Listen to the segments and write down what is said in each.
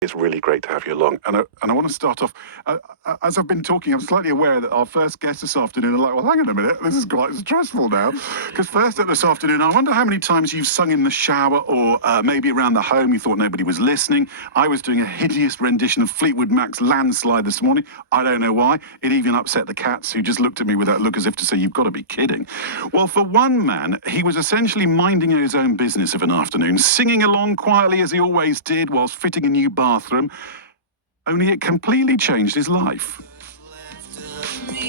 It's really great to have you along. And I want to start off, as I've been talking, I'm slightly aware that our first guests this afternoon are like, well, hang on a minute, this is quite stressful now. Because first up this afternoon, I wonder how many times you've sung in the shower or maybe around the home, you thought nobody was listening. I was doing a hideous rendition of Fleetwood Mac's Landslide this morning. I don't know why. It even upset the cats, who just looked at me with that look as if to say, you've got to be kidding. Well, for one man, he was essentially minding his own business of an afternoon, singing along quietly as he always did whilst fitting a new bathroom, only it completely changed his life. You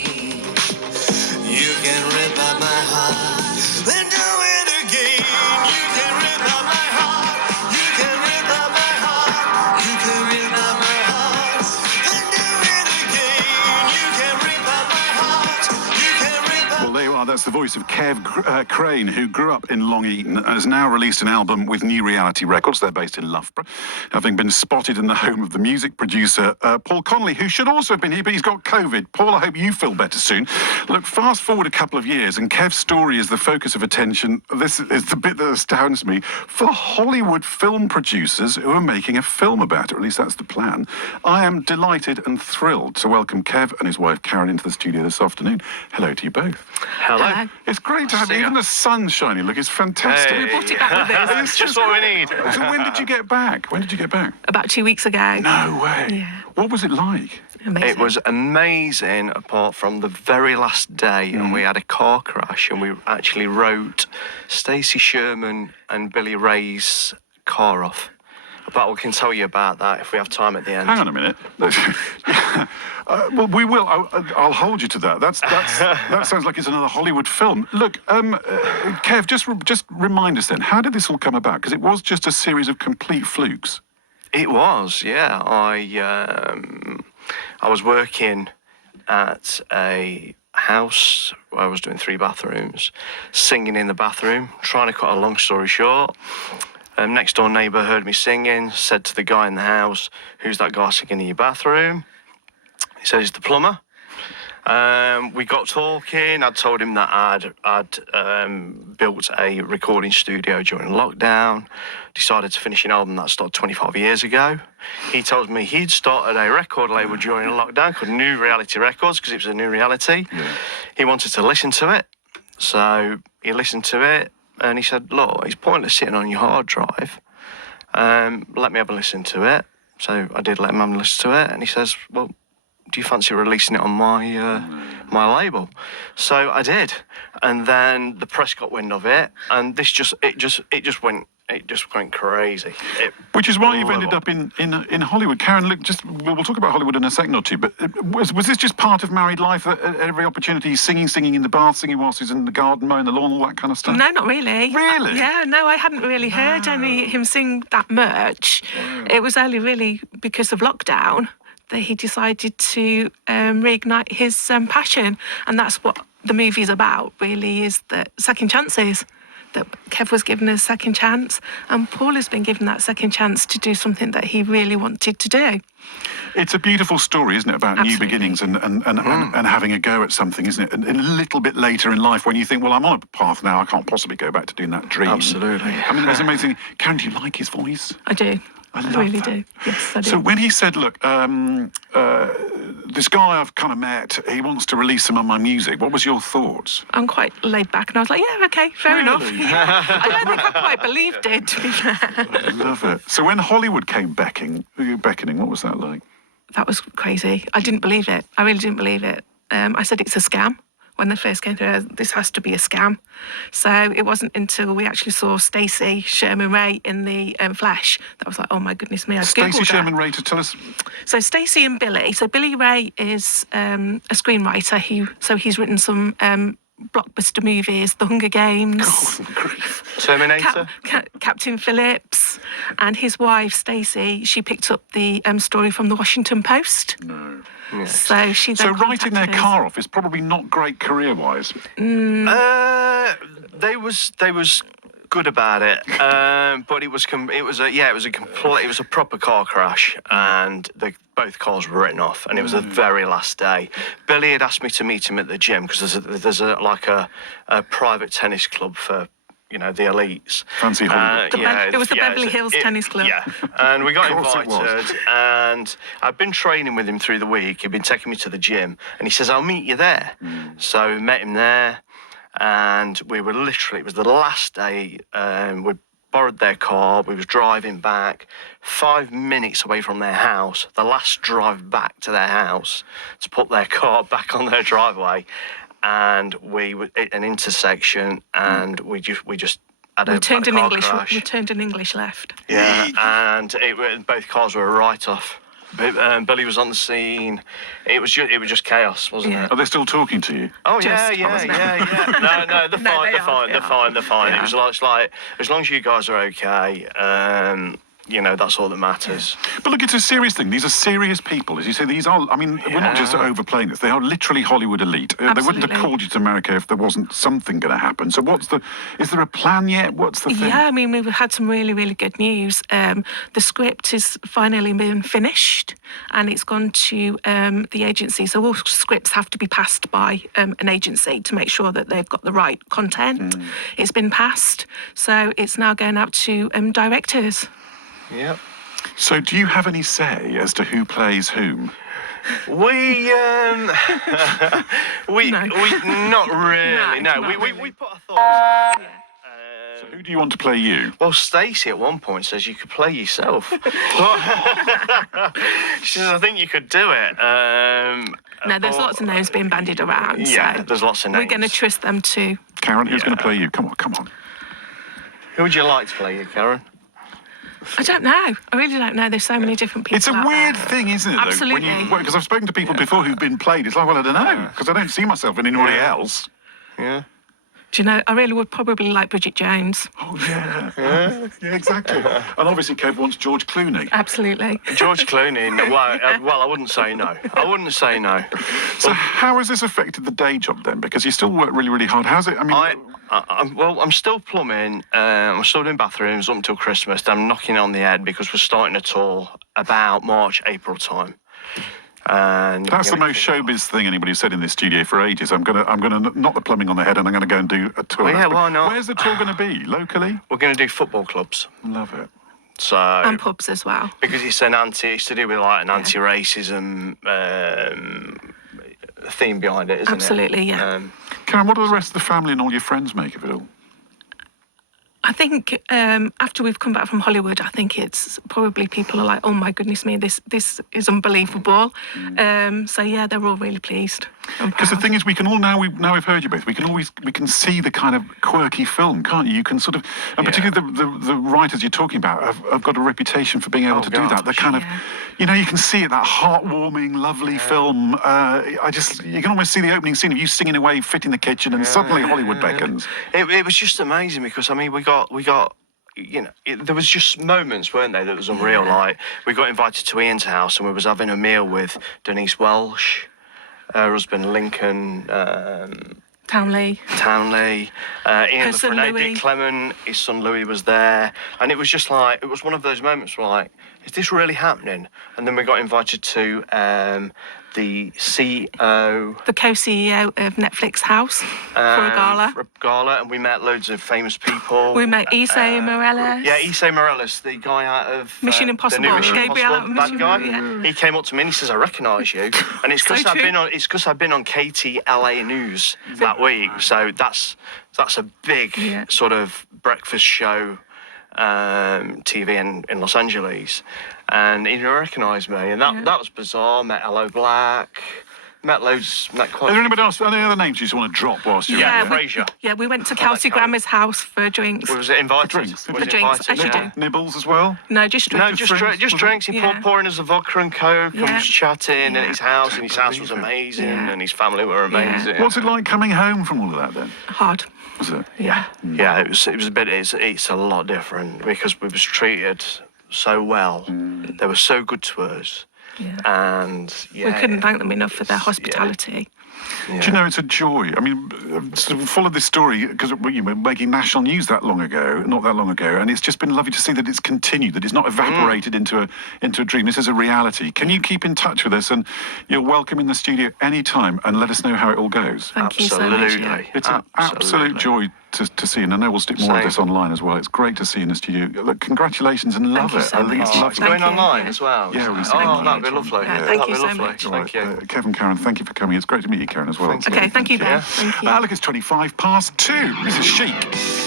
can rip out my heart, then do it again. You can rip out my heart, you can rip out my heart, you can rip out my heart, then do it again. You can rip out my heart, you can rip out. Well, there you are. That's the voice of Kev Crane, who grew up in Long Eaton and has now released an album with New Reality Records. They're based in Loughborough, having been spotted in the home of the music producer Paul Connolly, who should also have been here, but he's got COVID. Paul, I hope you feel better soon. Look, fast forward a couple of years, and Kev's story is the focus of attention. This is the bit that astounds me. For Hollywood film producers who are making a film about it, or at least that's the plan. I am delighted and thrilled to welcome Kev and his wife Karen into the studio this afternoon. Hello to you both. Hello. It's great to have you. Even the sun's shining. Look, it's fantastic. Hey. We brought it back with us. It's just what we need. So when did you get back? About 2 weeks ago. No way. Yeah. What was it like? Amazing. It was amazing, apart from the very last day, and we had a car crash, and we actually wrote Stacey Sherman and Billy Ray's car off. But we can tell you about that if we have time at the end. Hang on a minute. Well, we will. I'll hold you to that. That sounds like it's another Hollywood film. Look, Kev, just remind us then. How did this all come about? Because it was just a series of complete flukes. It was, yeah. I was working at a house where I was doing 3 bathrooms, singing in the bathroom, trying to cut a long story short. Next door neighbour heard me singing, said to the guy in the house, "Who's that guy singing in your bathroom?" He said, "He's the plumber." We got talking. I'd told him that I'd built a recording studio during lockdown, decided to finish an album that started 25 years ago. He told me he'd started a record label during lockdown called New Reality Records, because it was a new reality. Yeah. He wanted to listen to it. So he listened to it, and he said, "Look, it's pointless sitting on your hard drive. Let me have a listen to it." So I did let him have a listen to it, and he says, "Well, do you fancy releasing it on my label?" So I did, and then the press got wind of it, and it just went crazy. Which is why you've ended up in Hollywood. Karen, look, we'll talk about Hollywood in a second or two, but was this just part of married life? At every opportunity, singing in the bath, singing whilst he's in the garden, mowing the lawn, all that kind of stuff? No, not really. Really? Yeah, no, I hadn't really heard him sing that much. Wow. It was only really because of lockdown that he decided to reignite his passion. And that's what the movie's about, really, is that second chances. That Kev was given a second chance, and Paul has been given that second chance to do something that he really wanted to do. It's a beautiful story, isn't it, about Absolutely. new beginnings and having a go at something, isn't it? And a little bit later in life, when you think, well, I'm on a path now, I can't possibly go back to doing that dream. Absolutely. I mean, it's amazing. Karen, do you like his voice? I do. I really do. Yes, I do. So when he said, look, this guy I've kind of met, he wants to release some of my music, what was your thoughts? I'm quite laid back, and I was like, yeah, okay, fair enough. Yeah. I don't think I quite believed it, to be fair. I love it. So when Hollywood came beckoning, what was that like? That was crazy. I didn't believe it. I really didn't believe it. I said it's a scam. When they first came through, this has to be a scam. So it wasn't until we actually saw Stacey Sherman Ray in the flesh that I was like, oh my goodness me, I googled Stacey Sherman Ray, to tell us. So Stacey and Billy. So Billy Ray is a screenwriter. He's written some blockbuster movies, The Hunger Games, Terminator, Captain Phillips, and his wife Stacey. She picked up the story from the Washington Post. No. Yes. So she then writing their car off is probably not great career-wise. They was good about it, but it was a proper car crash, and both cars were written off, and it was the very last day. Billy had asked me to meet him at the gym because there's a private tennis club for the elites. Fancy Hollywood. It was the Beverly Hills Tennis Club. Yeah, and we got Of course it was. invited, and I've been training with him through the week. He'd been taking me to the gym, and he says, I'll meet you there. So we met him there, and we were literally, it was the last day, we borrowed their car, we was driving back, 5 minutes away from their house, the last drive back to their house to put their car back on their driveway, and we were at an intersection, and we just had a turned car an crash. We turned an English left. Yeah, and both cars were a write-off. Billy was on the scene. It was just chaos, wasn't Yeah. it? Are they still talking to you? Oh Just- yeah. No, they're No, fine. they They're fine. are, They're they fine. They're fine. Yeah. It was like as long as you guys are okay, that's all that matters. But look, it's a serious thing. These are serious people. As you say, these are, I mean, we're not just overplaying this. They are literally Hollywood elite. They wouldn't have Absolutely. called you to America if there wasn't something going to happen. So is there a plan yet? What's the thing? Yeah, I mean, we've had some really, really good news. The script has finally been finished and it's gone to the agency. So all scripts have to be passed by an agency to make sure that they've got the right content. It's been passed. So it's now going out to directors. Yep. So do you have any say as to who plays whom? We No. not really. No, No, not we really. put our thoughts out there. So who do you want to play you? Well, Stacey at one point says you could play yourself. She says, I think you could do it. No, there's lots of names being bandied around. Yeah, so there's lots of we're names. going to trust them too. Karen, who's going to play you? Come on. Who would you like to play you, Karen? I don't know. I really don't know. There's so many different people. It's a out weird there. thing, isn't it? though? Absolutely. Because I've spoken to people before who've been played. It's like, well, I don't know, because I don't see myself in anybody else. Yeah. Do you know, I really would probably like Bridget Jones. Oh, yeah. Yeah, exactly. And obviously, Kev wants George Clooney. Absolutely. George Clooney. Well, I wouldn't say no. I wouldn't say no. So how has this affected the day job then? Because you still work really, really hard. How's it? I mean, I'm still plumbing. I'm still doing bathrooms up until Christmas. Then I'm knocking it on the head because we're starting a tour about March, April time. And that's the most showbiz thing anybody's said in this studio for ages. I'm gonna knock the plumbing on the head, and I'm gonna go and do a tour. Well, yeah, why not? Where's the tour gonna be? Locally? We're going to do football clubs. Love it. So And pubs as well. because it's to do with like an anti-racism theme behind it, isn't Absolutely, it? yeah. Karen, what do the rest of the family and all your friends make of it all? I think after we've come back from Hollywood, I think it's probably people are like, oh my goodness me, this is unbelievable. So yeah, they're all really pleased. Because the thing is, we can all now we've heard you both. We can see the kind of quirky film, can't you? You can sort of, and particularly the writers you're talking about have got a reputation for being able to do that. They're kind of, you can see it, that heartwarming, lovely film. You can almost see the opening scene of you singing away, fit in the kitchen, and suddenly Hollywood beckons. It was just amazing because I mean we got. There was just moments, weren't there, that was unreal. Like we got invited to Ian's house and we was having a meal with Denise Welsh, her husband Lincoln Townley. Ian son Lefrene, Louis. Dick Clement, his son Louis was there, and it was just like, it was one of those moments where like, is this really happening? And then we got invited to the CEO, The co-CEO of Netflix House for a gala. and we met loads of famous people. We met Issei Morales. Yeah, Issei Morales, the guy out of Mission the Impossible. new Mission Gabriel Impossible, out of that Mission guy. Impossible, yeah. He came up to me and he says, "I recognise you," and it's So because true. I've been on KTLA News that week. So that's a big sort of breakfast show. TV in Los Angeles, and he recognised me, and that was bizarre. Met Hello Black, met quite. Is there anybody else? Any other names you just want to drop whilst you're Yeah, in there? Frasier. We went to Kelsey Grammer's house for drinks. Was it invited? drinks. Was For it drinks, invited? as you Yeah. do. Nibbles as well? No, just No, drinks. just drinks. He Yeah. pouring us a vodka and coke and Yeah. was chatting Yeah. at his house, and his house was amazing, Yeah. and his family were amazing. What's it like coming home from all of that then? Hard. Was it? Yeah. Yeah, it was a bit. It's a lot different because we was treated so well. They were so good to us, and We couldn't thank them enough for their hospitality. Do you know, it's a joy. I mean, sort of followed this story because we were making national news not that long ago, and it's just been lovely to see that it's continued, that it's not evaporated into a dream. This is a reality. Can you keep in touch with us? And you're welcome in the studio anytime, and let us know how it all goes. Thank you so much. Absolutely. Yeah. It's an absolute joy to see you. And I know we'll stick more of Same. this online as well. It's great to see you in the studio. Look, congratulations and love you it. so I think it's much. Oh, lovely. it's going Thank you. online Yeah. as well. Yeah, we see Oh, online. that'd be lovely. Yeah, That'd thank be you so lovely. much. Thank you. Kevin, Karen, thank you for coming. It's great to meet you, Karen, as well. Thank you. Okay, thank you, Ben. Yeah. Thank you. Look, it's 2. This is Chic.